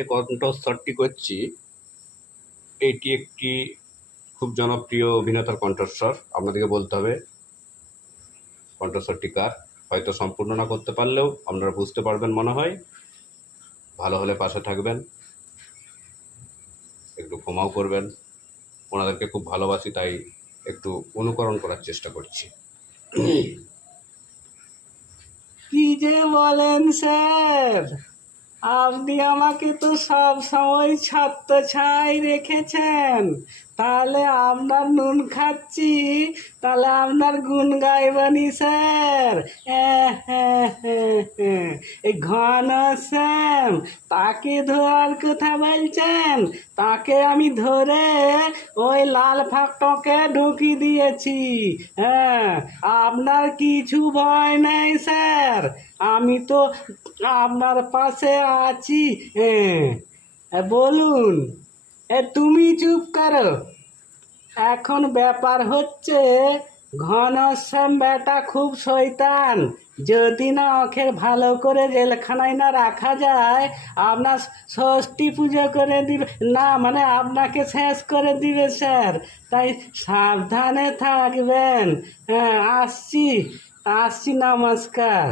যে কণ্ঠস্বরটি করছি এটি একটি খুব জনপ্রিয় অভিনেতার কণ্ঠস্বর। আপনাদেরকে বলতে হবে কণ্ঠস্বরটি কার। হয়তো সম্পূর্ণ না করতে পারলেও আপনারা বুঝতে পারবেন মনে হয়। ভালো হলে পাশে থাকবেন, একটু ক্ষমাও করবেন। ওনাদেরকে খুব ভালোবাসি, তাই একটু অনুকরণ করার চেষ্টা করছি। কি যে বলেন স্যার, আপনি আমাকে তো সব সময় ছত্রছায়ায় রেখেছেন। তাহলে আপনার নুন খাচ্ছি, তাহলে আপনার গুণ গাইবানি স্যার। এই ঘনশ্যাম, তাকে ধরার কথা বলছেন? তাকে আমি ধরে ওই লাল ফাঁকটাকে ঢুকিয়ে দিয়েছি। হ্যাঁ, আপনার কিছু ভয় নেই স্যার, আমি তো আপনার পাশে আছি। বলুন। তুমি চুপ করো। এখন ব্যাপার হচ্ছে, ঘনশ্যাম বেটা খুব শয়তান। যদি না ওকে ভালো করে জেলখানায় না রাখা যায়, আপনার ষষ্ঠী পুজো করে দিবে না, মানে আপনাকে শেষ করে দিবে স্যার। তাই সাবধানে থাকবেন। হ্যাঁ, আসছি, নমস্কার।